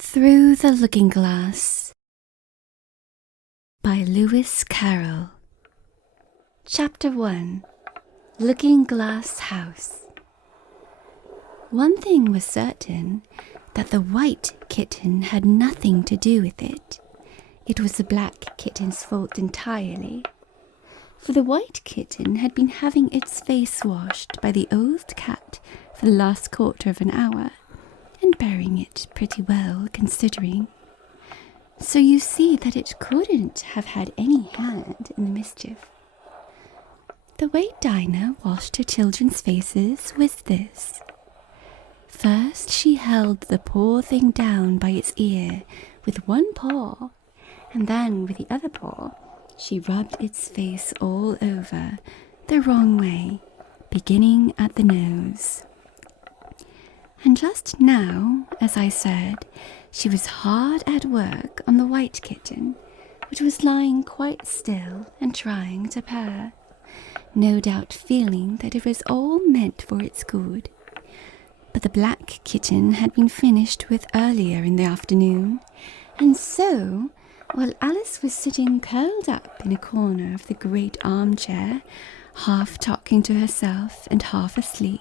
Through the Looking Glass by Lewis Carrol. Chapter 1. Looking Glass House. One thing was certain, that the white kitten had nothing to do with it. It was the black kitten's fault entirely. For the white kitten had been having its face washed by the old cat for the last quarter of an hour, and bearing it pretty well, considering. So you see that it couldn't have had any hand in the mischief. The way Dinah washed her children's faces was this. First she held the poor thing down by its ear with one paw, and then with the other paw she rubbed its face all over, the wrong way, beginning at the nose. And just now, as I said, she was hard at work on the white kitten, which was lying quite still and trying to purr, no doubt feeling that it was all meant for its good. But the black kitten had been finished with earlier in the afternoon, and so, while Alice was sitting curled up in a corner of the great armchair, half talking to herself and half asleep,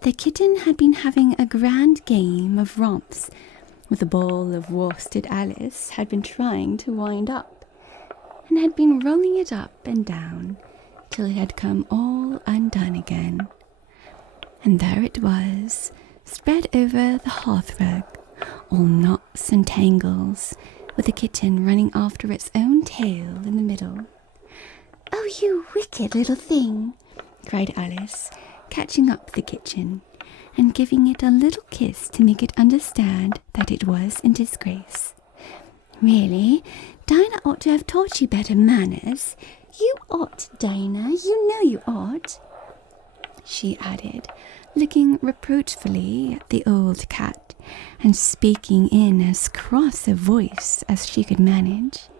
the kitten had been having a grand game of romps with a ball of worsted Alice had been trying to wind up, and had been rolling it up and down till it had come all undone again. And there it was, spread over the hearthrug, all knots and tangles, with the kitten running after its own tail in the middle. "Oh, you wicked little thing!" cried Alice, catching up the kitten and giving it a little kiss to make it understand that it was in disgrace. "Really, Dinah ought to have taught you better manners. You ought, Dinah, you know you ought," she added, looking reproachfully at the old cat and speaking in as cross a voice as she could manage.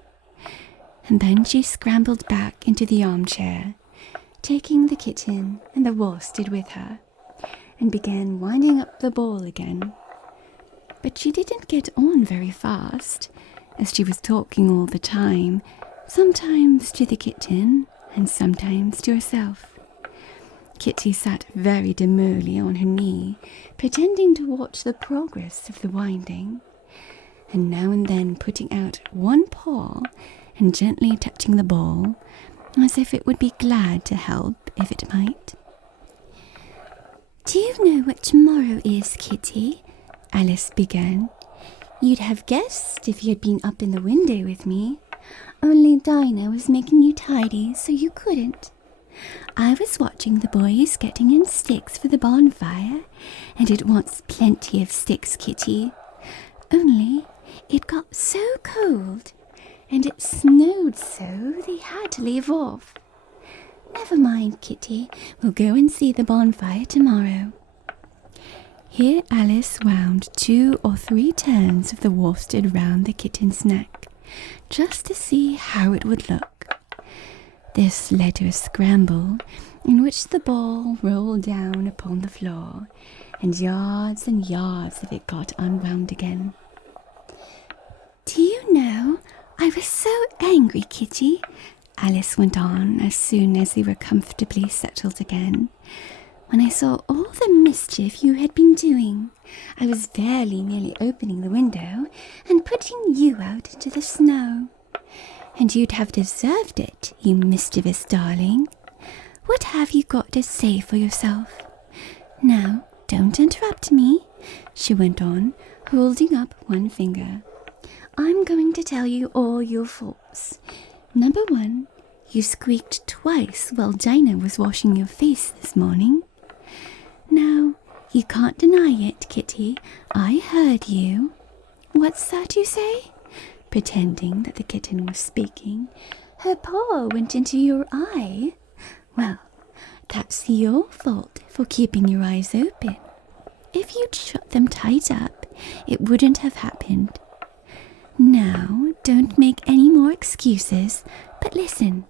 And then she scrambled back into the armchair, taking the kitten and the worsted with her, and began winding up the ball again. But she didn't get on very fast, as she was talking all the time, sometimes to the kitten and sometimes to herself. Kitty sat very demurely on her knee, pretending to watch the progress of the winding, and now and then putting out one paw and gently touching the ball, as if it would be glad to help if it might. "Do you know what tomorrow is, Kitty?" Alice began. "You'd have guessed if you had been up in the window with me, only Dinah was making you tidy, so you couldn't. I was watching the boys getting in sticks for the bonfire, and it wants plenty of sticks, Kitty. Only it got so cold, and it snowed so they had to leave off. Never mind, Kitty, we'll go and see the bonfire tomorrow." Here Alice wound 2 or 3 turns of the worsted round the kitten's neck, just to see how it would look. This led to a scramble, in which the ball rolled down upon the floor, and yards of it got unwound again. "Do you know, I was so angry, Kitty," Alice went on as soon as they were comfortably settled again, "when I saw all the mischief you had been doing. I was very nearly opening the window and putting you out into the snow. And you'd have deserved it, you mischievous darling. What have you got to say for yourself? Now, don't interrupt me," she went on, holding up one finger. "I'm going to tell you all your faults. Number 1, you squeaked twice while Dinah was washing your face this morning. Now, you can't deny it, Kitty. I heard you. What's that you say?" Pretending that the kitten was speaking. "Her paw went into your eye. Well, that's your fault for keeping your eyes open. If you'd shut them tight up, it wouldn't have happened. Now, don't make any more excuses, but listen.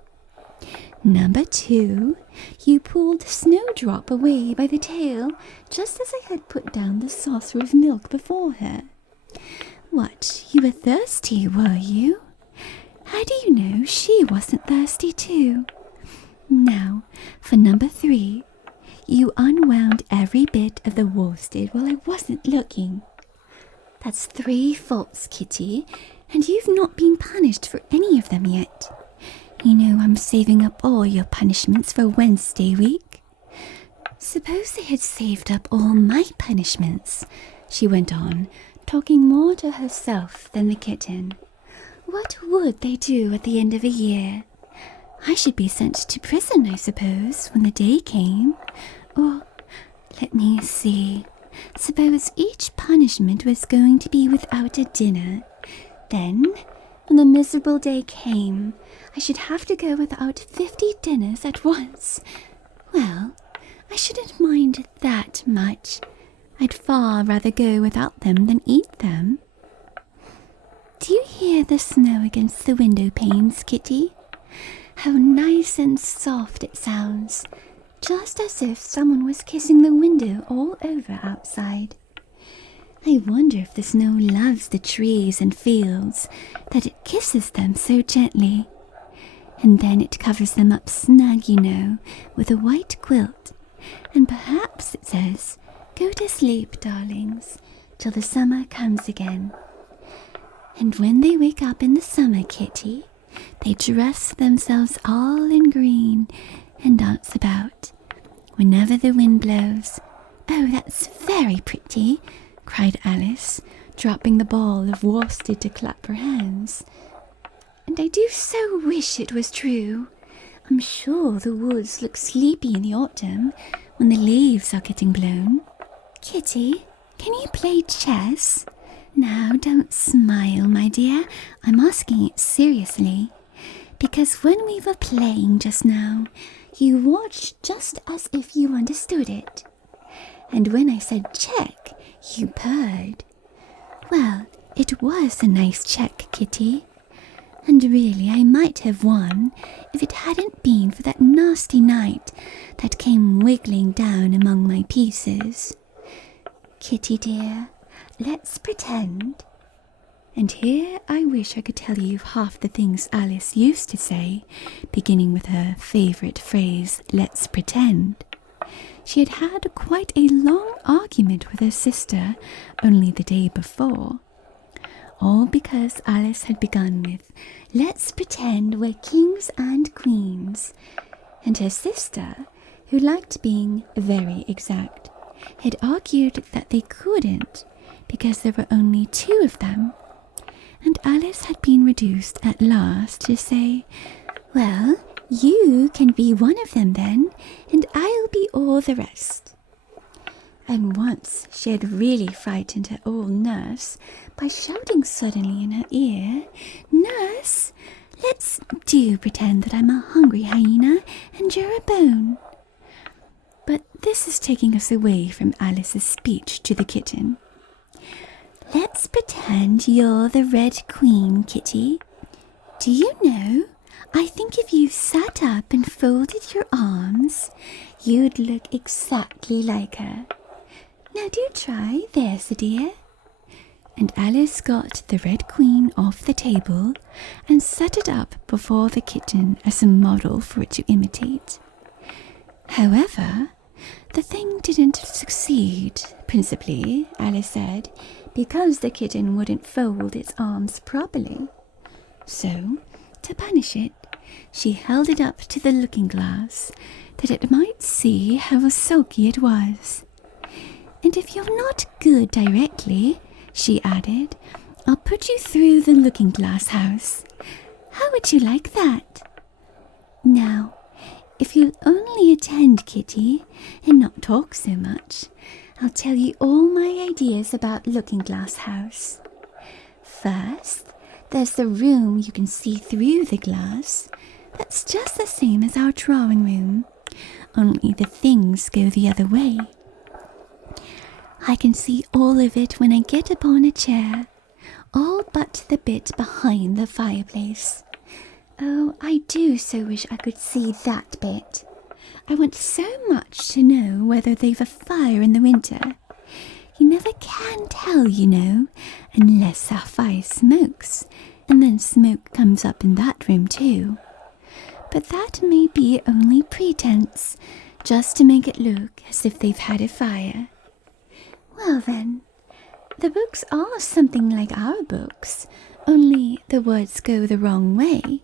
Number 2, you pulled Snowdrop away by the tail just as I had put down the saucer of milk before her. What, you were thirsty, were you? How do you know she wasn't thirsty too? Now, for number 3, you unwound every bit of the worsted while I wasn't looking. That's 3 faults, Kitty, and you've not been punished for any of them yet. You know I'm saving up all your punishments for Wednesday week. Suppose they had saved up all my punishments, she went on, talking more to herself than the kitten. What would they do at the end of a year? I should be sent to prison, I suppose, when the day came. Or, let me see, suppose each punishment was going to be without a dinner. Then, when the miserable day came, I should have to go without 50 dinners at once. Well, I shouldn't mind that much. I'd far rather go without them than eat them. Do you hear the snow against the window panes, Kitty? How nice and soft it sounds, just as if someone was kissing the window all over outside. I wonder if the snow loves the trees and fields, that it kisses them so gently. And then it covers them up snug, you know, with a white quilt. And perhaps it says, "Go to sleep, darlings, till the summer comes again." And when they wake up in the summer, Kitty, they dress themselves all in green and dance about whenever the wind blows. Oh, that's very pretty, cried Alice, dropping the ball of worsted to clap her hands. And I do so wish it was true. I'm sure the woods look sleepy in the autumn when the leaves are getting blown. Kitty, can you play chess? Now, don't smile, my dear. I'm asking it seriously. Because when we were playing just now, you watched just as if you understood it. And when I said check, you purred. Well, it was a nice check, Kitty. And really, I might have won if it hadn't been for that nasty knight that came wiggling down among my pieces. Kitty dear, let's pretend. And here I wish I could tell you half the things Alice used to say, beginning with her favourite phrase, let's pretend. She had had quite a long argument with her sister only the day before. All because Alice had begun with, let's pretend we're kings and queens. And her sister, who liked being very exact, had argued that they couldn't because there were only 2 of them. And Alice had been reduced at last to say, well, you can be one of them then, and I'll be all the rest. And once she had really frightened her old nurse by shouting suddenly in her ear, Nurse, let's do pretend that I'm a hungry hyena and you're a bone. But this is taking us away from Alice's speech to the kitten. Let's pretend you're the Red Queen, Kitty. Do you know, I think if you sat up and folded your arms, you'd look exactly like her. Now do try, there's a dear. And Alice got the Red Queen off the table and set it up before the kitten as a model for it to imitate. However, the thing didn't succeed, principally, Alice said, because the kitten wouldn't fold its arms properly. So, to punish it, she held it up to the looking-glass, that it might see how sulky it was. And if you're not good directly, she added, I'll put you through the looking-glass house. How would you like that? Now, if you'll only attend, Kitty, and not talk so much, I'll tell you all my ideas about looking-glass house. First, there's the room you can see through the glass. That's just the same as our drawing room, only the things go the other way. I can see all of it when I get upon a chair, all but the bit behind the fireplace. Oh, I do so wish I could see that bit. I want so much to know whether they've a fire in the winter. You never can tell, you know, unless our fire smokes, and then smoke comes up in that room too. But that may be only pretense, just to make it look as if they've had a fire. Well then, the books are something like our books, only the words go the wrong way.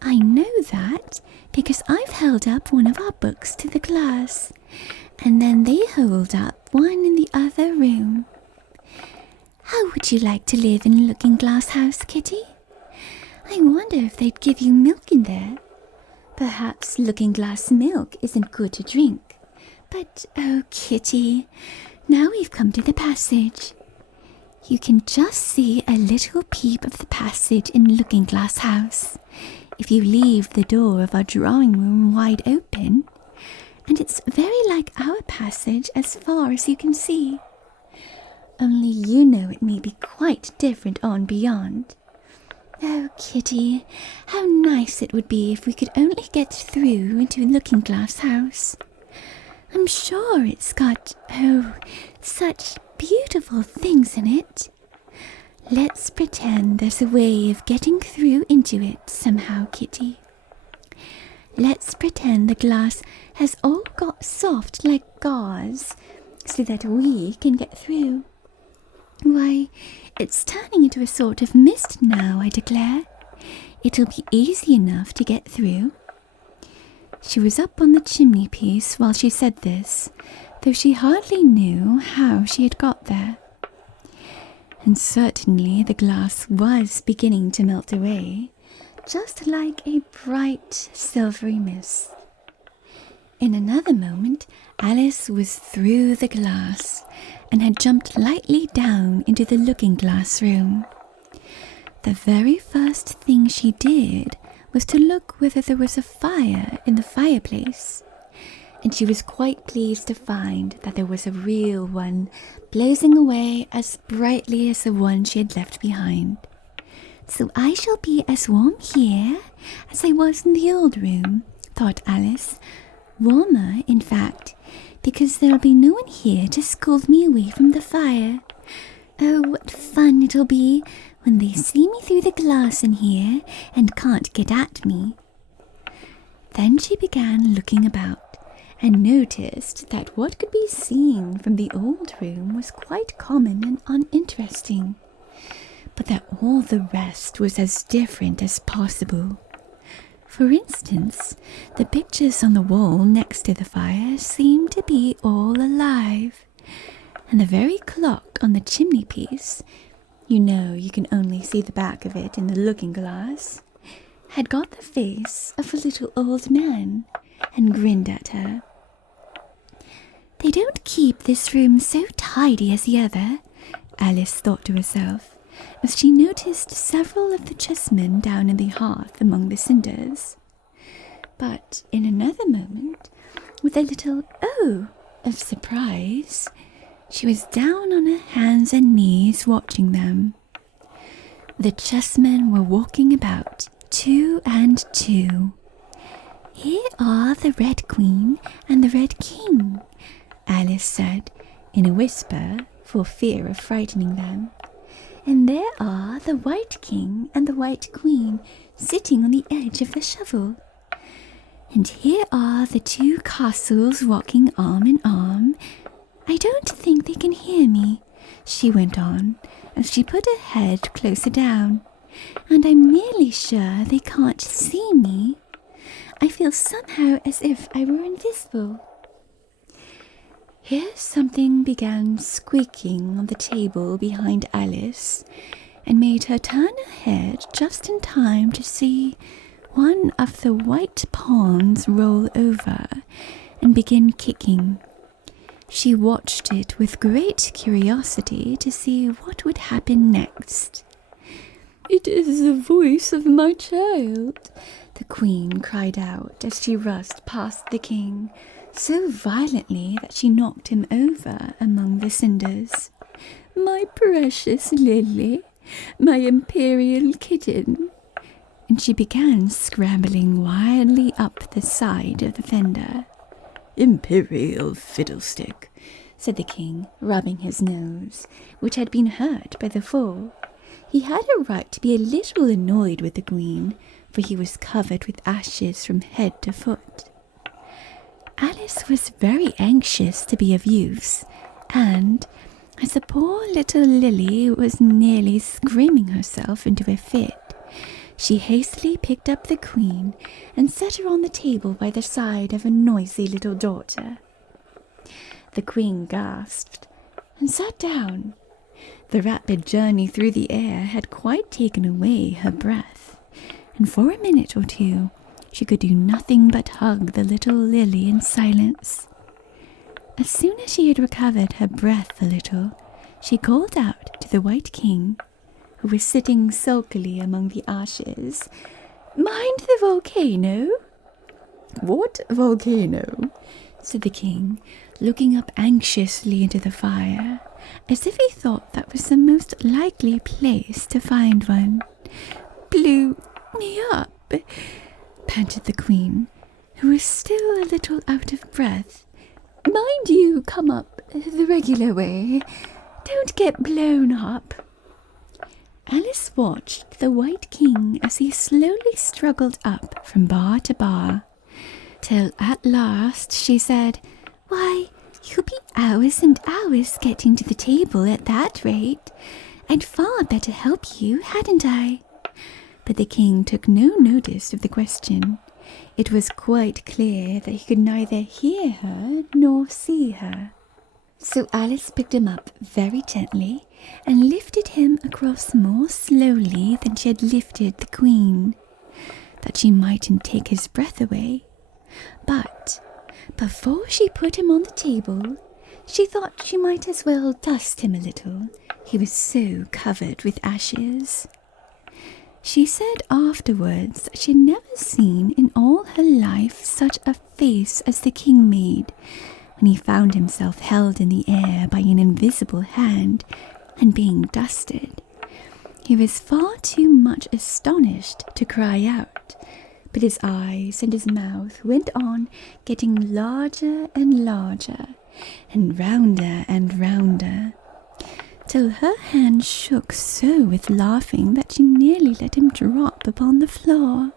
I know that because I've held up one of our books to the glass, and then they hold up one in the other room. How would you like to live in a looking-glass house, Kitty? I wonder if they'd give you milk in there. Perhaps looking-glass milk isn't good to drink. But, oh, Kitty, now we've come to the passage. You can just see a little peep of the passage in Looking-Glass House if you leave the door of our drawing room wide open, and it's very like our passage as far as you can see. Only you know it may be quite different on beyond. Oh, Kitty, how nice it would be if we could only get through into Looking-Glass House. I'm sure it's got, such beautiful things in it. Let's pretend there's a way of getting through into it somehow, Kitty. Let's pretend the glass has all got soft like gauze, so that we can get through. Why, it's turning into a sort of mist now, I declare. It'll be easy enough to get through. She was up on the chimney piece while she said this, though she hardly knew how she had got there. And certainly the glass was beginning to melt away, just like a bright silvery mist. In another moment, Alice was through the glass and had jumped lightly down into the looking-glass room. The very first thing she did was to look whether there was a fire in the fireplace, and she was quite pleased to find that there was a real one blazing away as brightly as the one she had left behind. So I shall be as warm here as I was in the old room, thought Alice. Warmer, in fact, because there'll be no one here to scold me away from the fire. Oh, what fun it'll be when they see me through the glass in here and can't get at me. Then she began looking about and noticed that what could be seen from the old room was quite common and uninteresting, but that all the rest was as different as possible. For instance, the pictures on the wall next to the fire seemed to be all alive, and the very clock on the chimney piece, you know you can only see the back of it in the looking-glass, had got the face of a little old man and grinned at her. They don't keep this room so tidy as the other, Alice thought to herself, as she noticed several of the chessmen down in the hearth among the cinders. But in another moment, with a little "oh" of surprise, she was down on her hands and knees watching them. The chessmen were walking about, 2 and 2. "Here are the Red Queen and the Red King," Alice said in a whisper for fear of frightening them. "And there are the White King and the White Queen sitting on the edge of the shovel. And here are the 2 castles walking arm in arm. I don't think they can hear me," she went on, as she put her head closer down. "And I'm nearly sure they can't see me. I feel somehow as if I were invisible." Here something began squeaking on the table behind Alice, and made her turn her head just in time to see one of the white pawns roll over and begin kicking. She watched it with great curiosity to see what would happen next. "It is the voice of my child," the Queen cried out as she rushed past the King, so violently that she knocked him over among the cinders. "My precious Lily, my imperial kitten." And she began scrambling wildly up the side of the fender. "Imperial fiddlestick," said the king, rubbing his nose, which had been hurt by the fall. He had a right to be a little annoyed with the queen, for he was covered with ashes from head to foot. Alice was very anxious to be of use, and as the poor little Lily was nearly screaming herself into a fit, she hastily picked up the queen and set her on the table by the side of a noisy little daughter. The queen gasped and sat down. The rapid journey through the air had quite taken away her breath, and for a minute or two she could do nothing but hug the little Lily in silence. As soon as she had recovered her breath a little, she called out to the White King, who was sitting sulkily among the ashes, "Mind the volcano?" "What volcano?" said the king, looking up anxiously into the fire, as if he thought that was the most likely place to find one. "Blew me up," panted the queen, who was still a little out of breath. "Mind you come up the regular way. Don't get blown up." Alice watched the White King as he slowly struggled up from bar to bar, till at last she said, "Why, you'll be hours and hours getting to the table at that rate. I'd far better help you, hadn't I?" But the king took no notice of the question. It was quite clear that he could neither hear her nor see her. So Alice picked him up very gently and lifted him across more slowly than she had lifted the queen, that she mightn't take his breath away. But before she put him on the table, she thought she might as well dust him a little. He was so covered with ashes. She said afterwards that she had never seen in all her life such a face as the king made when he found himself held in the air by an invisible hand and being dusted. He was far too much astonished to cry out, but his eyes and his mouth went on getting larger and larger and rounder, till her hand shook so with laughing that she nearly let him drop upon the floor.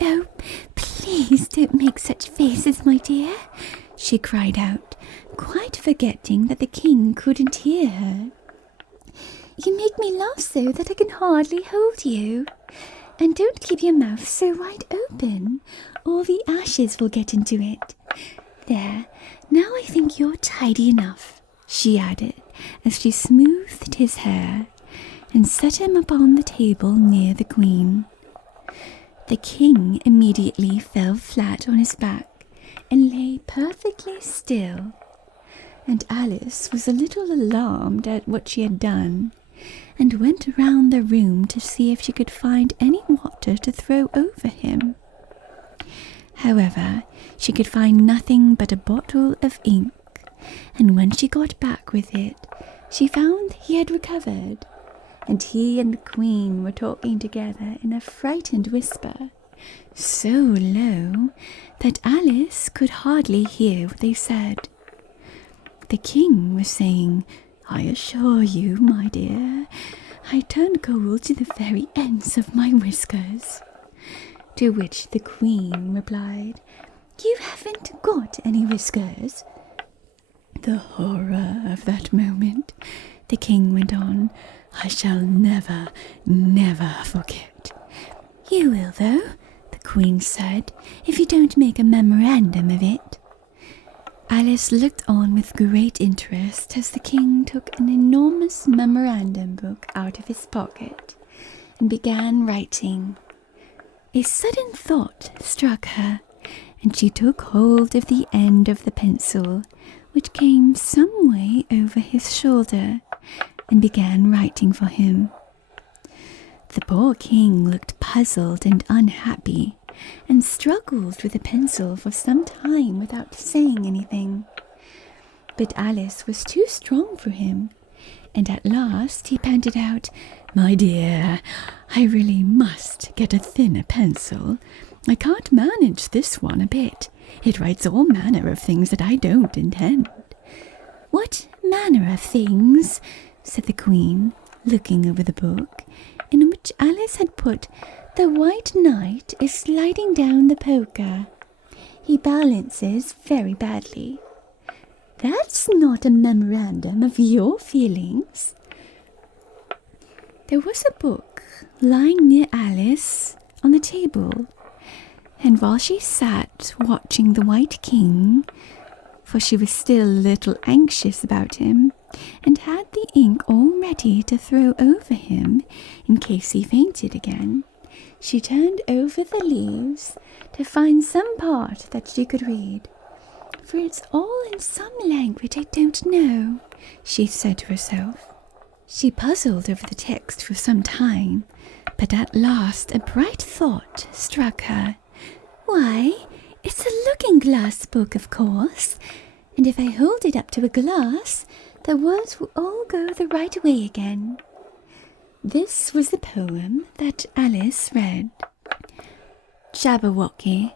"Oh, please don't make such faces, my dear," she cried out, quite forgetting that the king couldn't hear her. "You make me laugh so that I can hardly hold you. And don't keep your mouth so wide open, or the ashes will get into it. There, now I think you're tidy enough," she added, as she smoothed his hair and set him upon the table near the queen. The king immediately fell flat on his back and lay perfectly still, and Alice was a little alarmed at what she had done, and went round the room to see if she could find any water to throw over him. However, she could find nothing but a bottle of ink, and when she got back with it, she found he had recovered, and he and the queen were talking together in a frightened whisper, so low that Alice could hardly hear what they said. The king was saying, "I assure you, my dear, I turned cold to the very ends of my whiskers." To which the queen replied, "You haven't got any whiskers." "The horror of that moment," the king went on, "I shall never, never forget." "You will, though," the queen said, "if you don't make a memorandum of it." Alice looked on with great interest as the king took an enormous memorandum book out of his pocket and began writing. A sudden thought struck her, and she took hold of the end of the pencil, which came some way over his shoulder, and began writing for him. The poor king looked puzzled and unhappy, and struggled with the pencil for some time without saying anything. But Alice was too strong for him, and at last he panted out, "My dear, I really must get a thinner pencil. I can't manage this one a bit. It writes all manner of things that I don't intend." "What manner of things?" said the Queen, looking over the book, in which Alice had put, "The White Knight is sliding down the poker. He balances very badly." "That's not a memorandum of your feelings." There was a book lying near Alice on the table, and while she sat watching the White King, for she was still a little anxious about him, and had the ink all ready to throw over him in case he fainted again, she turned over the leaves to find some part that she could read. "For it's all in some language I don't know," she said to herself. She puzzled over the text for some time, but at last a bright thought struck her. "Why, it's a looking-glass book, of course, and if I hold it up to a glass, the words will all go the right way again." This was the poem that Alice read. Jabberwocky.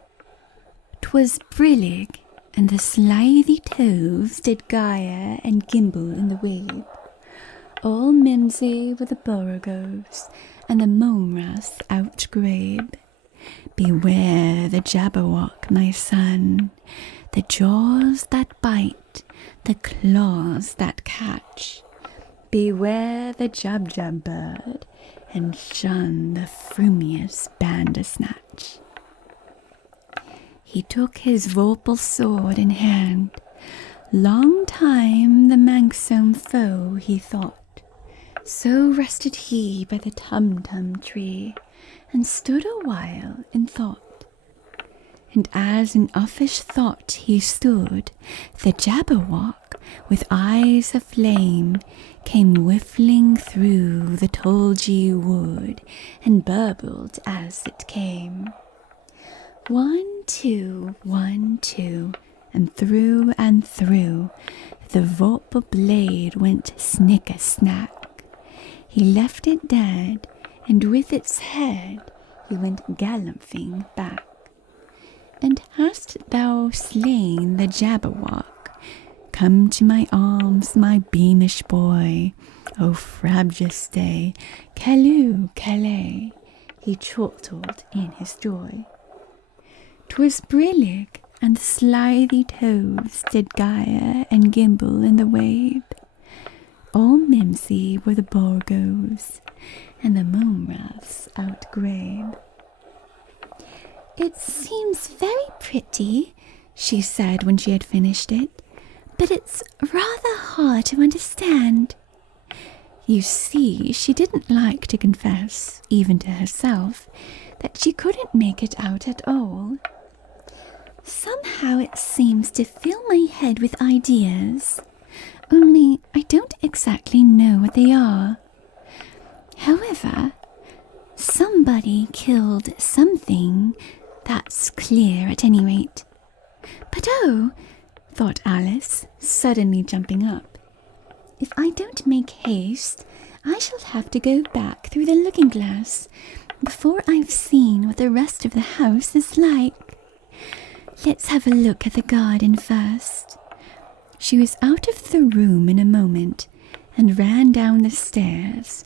'Twas brillig, and the slithy toves did gyre and gimble in the wabe. All mimsy were the borogoves, and the momraths outgrabe. Beware the Jabberwock, my son, the jaws that bite, the claws that catch. Beware the Jubjub bird, and shun the frumious Bandersnatch. He took his vorpal sword in hand. Long time the manxome foe he thought. So rested he by the tum-tum tree, and stood a while in thought. And as in uffish thought he stood, the Jabberwock, with eyes of flame, came whiffling through the tulgey wood, and burbled as it came. 1, 2, 1, 2, and through the vorpal blade went snick-a-snack. He left it dead, and with its head he went galloping back. "And hast thou slain the Jabberwock? Come to my arms, my beamish boy. O frabjous Callooh, Calais," he chortled in his joy. 'Twas brillig, and the slithy toves did gyre and gimble in the wabe. All mimsy were the borogoves, and the momraths outgrabe. "It seems very pretty," she said when she had finished it, "but it's rather hard to understand." You see, she didn't like to confess, even to herself, that she couldn't make it out at all. "Somehow it seems to fill my head with ideas, only I don't exactly know what they are. However, somebody killed something, that's clear at any rate. But oh," thought Alice, suddenly jumping up, "if I don't make haste, I shall have to go back through the looking-glass before I've seen what the rest of the house is like. Let's have a look at the garden first." She was out of the room in a moment and ran down the stairs,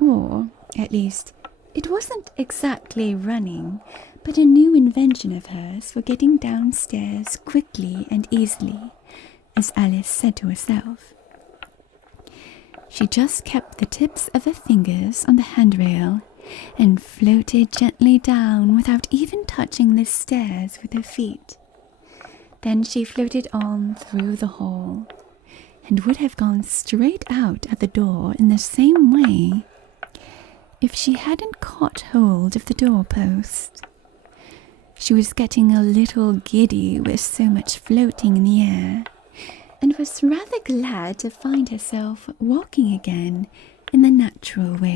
or, at least, it wasn't exactly running, but a new invention of hers for getting downstairs quickly and easily, as Alice said to herself. She just kept the tips of her fingers on the handrail and floated gently down without even touching the stairs with her feet. Then she floated on through the hall, and would have gone straight out at the door in the same way if she hadn't caught hold of the doorpost. She was getting a little giddy with so much floating in the air, and was rather glad to find herself walking again in the natural way.